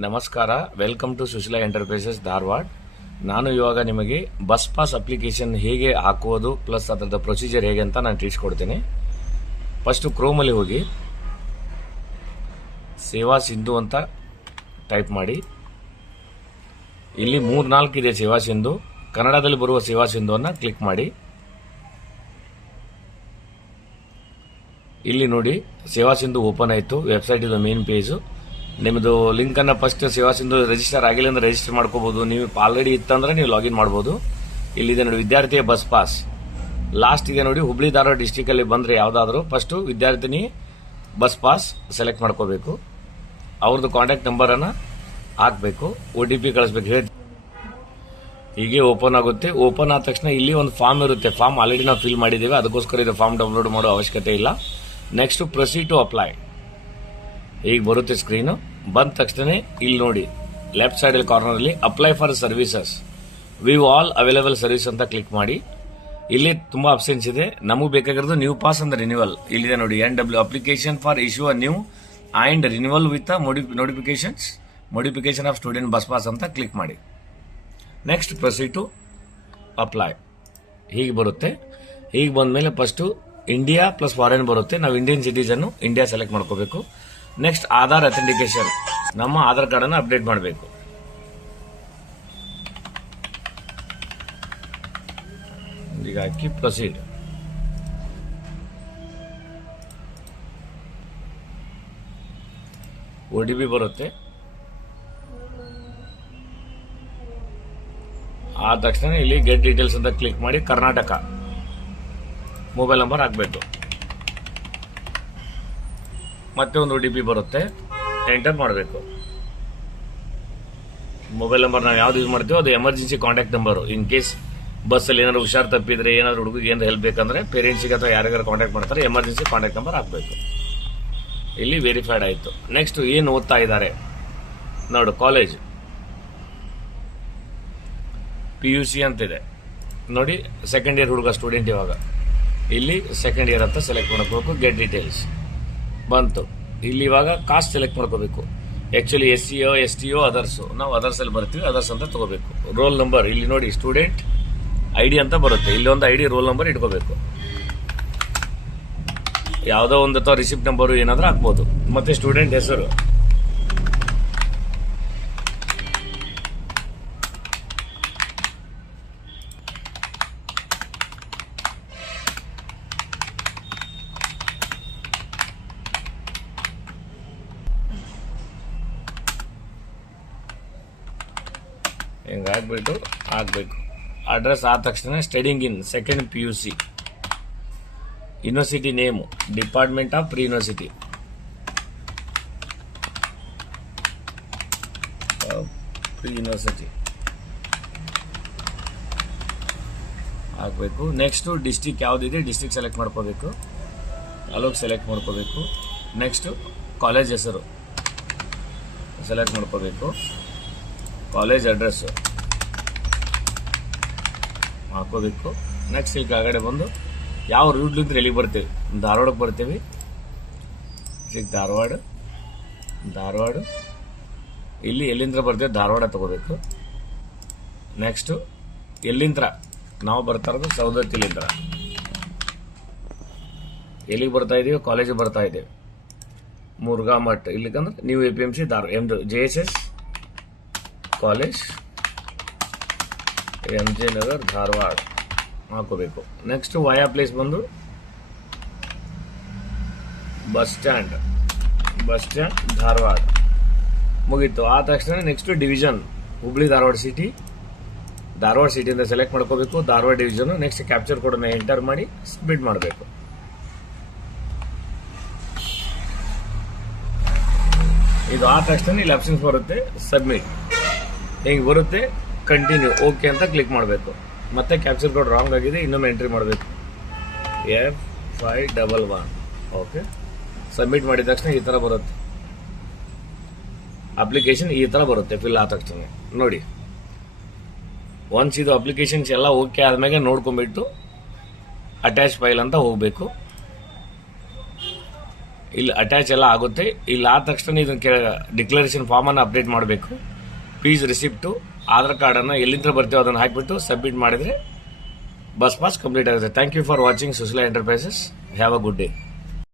ನಮಸ್ಕಾರ, welcome to Sushila Enterprises Dharwad. ನಾನು ಇವಾಗ ನಿಮಗೆ ಬಸ್ ಪಾಸ್ ಅಪ್ಲಿಕೇಶನ್ ಹೇಗೆ ಹಾಕುವುದು ಪ್ಲಸ್ ಅದರದ ಪ್ರೊಸೀಜರ್ ಹೇಗೆ ಅಂತ ನಾನು ತಿಳಿಸ್ಕೊಡ್ತೀನಿ. ಫಸ್ಟು ಕ್ರೋಮಲ್ಲಿ ಹೋಗಿ ಸೇವಾ ಸಿಂಧು ಅಂತ ಟೈಪ್ ಮಾಡಿ. ಇಲ್ಲಿ 3-4 ಇದೆ ಸೇವಾ ಸಿಂಧು. ಕನ್ನಡದಲ್ಲಿ ಬರುವ ಸೇವಾ ಸಿಂಧುವನ್ನು ಕ್ಲಿಕ್ ಮಾಡಿ. ಇಲ್ಲಿ ನೋಡಿ ಸೇವಾ ಸಿಂಧು ಓಪನ್ ಆಯಿತು. ವೆಬ್ಸೈಟ್ ಇದು ಮೇನ್ ಪೇಜು. ನಿಮ್ಮದು ಲಿಂಕನ್ನು ಫಸ್ಟ್ ಸೇವಾ ಸಿಂಧು ರಿಜಿಸ್ಟರ್ ಆಗಿಲ್ಲ ಅಂದ್ರೆ ರಿಜಿಸ್ಟರ್ ಮಾಡ್ಕೋಬಹುದು. ನೀವು ಆಲ್ರೆಡಿ ಇತ್ತಂದ್ರೆ ನೀವು ಲಾಗಿನ್ ಮಾಡ್ಬೋದು. ಇಲ್ಲಿದೆ ನೋಡಿ ವಿದ್ಯಾರ್ಥಿಯ ಬಸ್ ಪಾಸ್. ಲಾಸ್ಟ್ ಇದೆ ನೋಡಿ ಹುಬ್ಳಿ ಧಾರವಾಡ ಡಿಸ್ಟಿಕಲ್ಲಿ ಬಂದರೆ ಯಾವುದಾದ್ರೂ ಫಸ್ಟು ವಿದ್ಯಾರ್ಥಿನಿ ಬಸ್ ಪಾಸ್ ಸೆಲೆಕ್ಟ್ ಮಾಡ್ಕೋಬೇಕು. ಅವ್ರದ್ದು ಕಾಂಟ್ಯಾಕ್ಟ್ ನಂಬರನ್ನು ಹಾಕಬೇಕು, OTP ಕಳಿಸ್ಬೇಕು. ಹೀಗೆ ಓಪನ್ ಆಗುತ್ತೆ. ಓಪನ್ ಆದ ತಕ್ಷಣ ಇಲ್ಲಿ ಒಂದು ಫಾರ್ಮ್ ಇರುತ್ತೆ. ಫಾರ್ಮ್ ಆಲ್ರೆಡಿ ನಾವು ಫಿಲ್ ಮಾಡಿದ್ದೇವೆ, ಅದಕ್ಕೋಸ್ಕರ ಇದು ಫಾರ್ಮ್ ಡೌನ್ಲೋಡ್ ಮಾಡೋ ಅವಶ್ಯಕತೆ ಇಲ್ಲ. Next proceed to apply. ಈಗ ಬರುತ್ತೆ ಸ್ಕ್ರೀನು. ಬಂದ ತಕ್ಷಣ ಇಲ್ಲಿ ನೋಡಿ ಲೆಫ್ಟ್ ಸೈಡಲ್ಲಿ ಕಾರ್ನರಲ್ಲಿ apply for services, view all available service ಅಂತ ಕ್ಲಿಕ್ ಮಾಡಿ. ಇಲ್ಲಿ ತುಂಬಾ ಆಪ್ಷನ್ಸ್ ಇದೆ. ನಮಗೆ ಬೇಕಾಗಿರೋದು ನ್ಯೂ ಪಾಸ್ ಅಂದ್ರೆ ರಿನ್ಯೂವಲ್. ಇಲ್ಲಿದೆ ನೋಡಿ NW application for issue a new and renewal with notification of student bus pass ಅಂತ ಕ್ಲಿಕ್ ಮಾಡಿ. Next proceed to apply. ಹೀಗೆ ಬರುತ್ತೆ. ಹೀಗೆ ಬಂದ್ಮೇಲೆ ಫಸ್ಟು ಇಂಡಿಯಾ ಪ್ಲಸ್ ಫಾರಿನ್ ಬರುತ್ತೆ. ನಾವು ಇಂಡಿಯನ್ ಸಿಟಿಸನ್ ಇಂಡಿಯಾ ಸೆಲೆಕ್ಟ್ ಮಾಡ್ಕೋಬೇಕು. ನೆಕ್ಸ್ಟ್ ಆಧಾರ್ ಅಥೆಂಟಿಕೇಶನ್, ನಮ್ಮ ಆಧಾರ್ ಕಾರ್ಡ್ ಅನ್ನು ಅಪ್ಡೇಟ್ ಮಾಡಬೇಕು. ಈಗ ಹಾಕಿ ಪ್ರೊಸೀಡ್. OTP ಬರುತ್ತೆ. ಆದ ತಕ್ಷಣ ಇಲ್ಲಿ ಗೆಟ್ ಡೀಟೇಲ್ಸ್ ಅಂತ ಕ್ಲಿಕ್ ಮಾಡಿ ಕರ್ನಾಟಕ ಮೊಬೈಲ್ ನಂಬರ್ ಹಾಕಬೇಕು. ಮತ್ತೆ ಒಂದು OTP ಬರುತ್ತೆ, ಎಂಟರ್ ಮಾಡಬೇಕು. ಮೊಬೈಲ್ ನಂಬರ್ ನಾವು ಯಾವ್ದು ಯೂಸ್ ಮಾಡ್ತೀವೋ ಅದು emergency contact number. In case ಬಸ್ಸಲ್ಲಿ ಏನಾದ್ರು ಹುಷಾರ್ ತಪ್ಪಿದ್ರೆ, ಏನಾದ್ರು ಹುಡುಗಿಗೆ ಏನಾದ್ರು ಹೆಲ್ಪ್ ಬೇಕಂದ್ರೆ ಪೇರೆಂಟ್ಸಿಗೆ ಅಥವಾ ಯಾರಿಗಾರು ಕಾಂಟ್ಯಾಕ್ಟ್ ಮಾಡ್ತಾರೆ, ಎಮರ್ಜೆನ್ಸಿ ಕಾಂಟ್ಯಾಕ್ಟ್ ನಂಬರ್ ಹಾಕಬೇಕು. ಇಲ್ಲಿ ವೆರಿಫೈಡ್ ಆಯಿತು. ನೆಕ್ಸ್ಟ್ ಏನು ಓದ್ತಾ ಇದ್ದಾರೆ ನೋಡು, ಕಾಲೇಜ್ PUC ಅಂತಿದೆ ನೋಡಿ. ಸೆಕೆಂಡ್ ಇಯರ್ ಹುಡುಗ ಸ್ಟೂಡೆಂಟ್. ಇವಾಗ ಇಲ್ಲಿ ಸೆಕೆಂಡ್ ಇಯರ್ ಅಂತ ಸೆಲೆಕ್ಟ್ ಮಾಡ್ಕೋಬೇಕು. ಗೆಟ್ ಡೀಟೇಲ್ಸ್ ಬಂತು. ಇಲ್ಲಿ ಇವಾಗ ಕಾಸ್ಟ್ ಸೆಲೆಕ್ಟ್ ಮಾಡ್ಕೋಬೇಕು. ಆಕ್ಚುಲಿ SCO STO ಅದರ್ಸು, ನಾವು ಅದರ್ಸ್ ಅಲ್ಲಿ ಬರ್ತೀವಿ, ಅದರ್ಸ್ ಅಂತ ತಗೋಬೇಕು. ರೋಲ್ ನಂಬರ್ ಇಲ್ಲಿ ನೋಡಿ ಸ್ಟೂಡೆಂಟ್ ID ಅಂತ ಬರುತ್ತೆ. ಇಲ್ಲಿ ಒಂದು ID ರೋಲ್ ನಂಬರ್ ಇಟ್ಕೋಬೇಕು. ಯಾವುದೋ ಒಂದು ಅಥವಾ ರಿಸಿಪ್ಟ್ ನಂಬರು ಏನಾದ್ರೂ ಹಾಕ್ಬೋದು. ಮತ್ತೆ ಸ್ಟೂಡೆಂಟ್ ಹೆಸರು, ಹಿಂಗೆ ಹಾಕ್ಬಿಟ್ಟು ಹಾಕಬೇಕು. ಅಡ್ರೆಸ್ ಆದ ತಕ್ಷಣ studying in second PUC, university name department of pre university, ಹಾಕಬೇಕು. ನೆಕ್ಸ್ಟ್ ಡಿಸ್ಟಿಕ್ ಯಾವುದಿದೆ ಡಿಸ್ಟಿಕ್ ಸೆಲೆಕ್ಟ್ ಮಾಡ್ಕೋಬೇಕು. ತಾಲೂಕು ಸೆಲೆಕ್ಟ್ ಮಾಡ್ಕೋಬೇಕು. ನೆಕ್ಸ್ಟ್ ಕಾಲೇಜ್ ಹೆಸರು ಸೆಲೆಕ್ಟ್ ಮಾಡ್ಕೋಬೇಕು. ಕಾಲೇಜ್ ಅಡ್ರೆಸ್ ಹಾಕೋಬೇಕು. ನೆಕ್ಸ್ಟ್ ಇಲ್ಲಿ ಕೆಳಗಡೆ ಬಂದು ಯಾವ ರೂಟ್ಲಿಂದ ಎಲ್ಲಿಗೆ ಬರ್ತೀವಿ, ಧಾರವಾಡಕ್ಕೆ ಬರ್ತೀವಿ. ಈಗ ಧಾರವಾಡ ಇಲ್ಲಿ ಎಲ್ಲಿಂದ ಬರ್ತೀವಿ ಧಾರವಾಡ ತಗೋಬೇಕು. ನೆಕ್ಸ್ಟು ಎಲ್ಲಿಂದ ನಾವು ಬರ್ತಾ ಇರೋದು ಸೌದತ್ತಿಲಿಂದ. ಎಲ್ಲಿಗೆ ಬರ್ತಾ ಇದೀವಿ, ಕಾಲೇಜಿಗೆ ಬರ್ತಾ ಇದ್ದೇವೆ. ಮುರುಘಾ ಮಠ್ ಇಲ್ಲಿಗಂದ್ರೆ ನೀವು APMC JSS college MJ Nagar Dharwad ಹಾಕೋಬೇಕು. ನೆಕ್ಸ್ಟ್ ವಯಾ ಪ್ಲೇಸ್ ಬಂದು ಬಸ್ ಸ್ಟ್ಯಾಂಡ್ ಧಾರವಾಡ ಮುಗೀತು. ಆ ತಕ್ಷಣ ನೆಕ್ಸ್ಟ್ ಡಿವಿಷನ್ ಹುಬ್ಳಿ ಧಾರವಾಡ ಸಿಟಿಯಿಂದ ಸೆಲೆಕ್ಟ್ ಮಾಡ್ಕೋಬೇಕು. ಧಾರವಾಡ ಡಿವಿಷನ್. ನೆಕ್ಸ್ಟ್ ಕ್ಯಾಪ್ಚರ್ ಕೋಡನ್ನು ಎಂಟರ್ ಮಾಡಿ ಸಬ್ಮಿಟ್ ಮಾಡಬೇಕು. ಇದು ಆದ ತಕ್ಷಣ ಇಲ್ಲಿ ಆಪ್ಷನ್ಸ್ ಬರುತ್ತೆ, ಸಬ್ಮಿಟ್ ಹಿಂಗೆ ಬರುತ್ತೆ. ಕಂಟಿನ್ಯೂ ಓಕೆ ಅಂತ ಕ್ಲಿಕ್ ಮಾಡಬೇಕು. ಮತ್ತೆ ಕ್ಯಾಪ್ಚರ್ ಕೋಡ್ ರಾಂಗ್ ಆಗಿದೆ, ಇನ್ನೊಮ್ಮೆ ಎಂಟ್ರಿ ಮಾಡಬೇಕು. F511 okay. ಸಬ್ಮಿಟ್ ಮಾಡಿದ ತಕ್ಷಣ ಈ ಥರ ಬರುತ್ತೆ ಅಪ್ಲಿಕೇಶನ್. ಈ ಥರ ಬರುತ್ತೆ ಫಿಲ್ ಆದ ತಕ್ಷಣ ನೋಡಿ. ಒನ್ಸ್ ಇದು ಅಪ್ಲಿಕೇಶನ್ಸ್ ಎಲ್ಲ ಓಕೆ ಆದ್ಮೇಲೆ ನೋಡ್ಕೊಂಡ್ಬಿಟ್ಟು ಅಟ್ಯಾಚ್ ಫೈಲ್ ಅಂತ ಹೋಗಬೇಕು. ಇಲ್ಲಿ ಅಟ್ಯಾಚ್ ಎಲ್ಲ ಆಗುತ್ತೆ. ಇಲ್ಲಿ ಆದ ತಕ್ಷಣ ಇದನ್ನ ಡಿಕ್ಲರೇಷನ್ ಫಾರ್ಮ್ ಅನ್ನು ಅಪ್ಡೇಟ್ ಮಾಡಬೇಕು. ಫೀಸ್ ರಿಸಿಪ್ಟು, ಆಧಾರ್ ಕಾರ್ಡನ್ನು ಎಲ್ಲಿಂದ ಬರ್ತೀವೋ ಅದನ್ನು ಹಾಕಿಬಿಟ್ಟು ಸಬ್ಮಿಟ್ ಮಾಡಿದರೆ ಬಸ್ ಪಾಸ್ ಕಂಪ್ಲೀಟ್ ಆಗುತ್ತೆ. Thank you for watching Sushila Enterprises. Have a good day.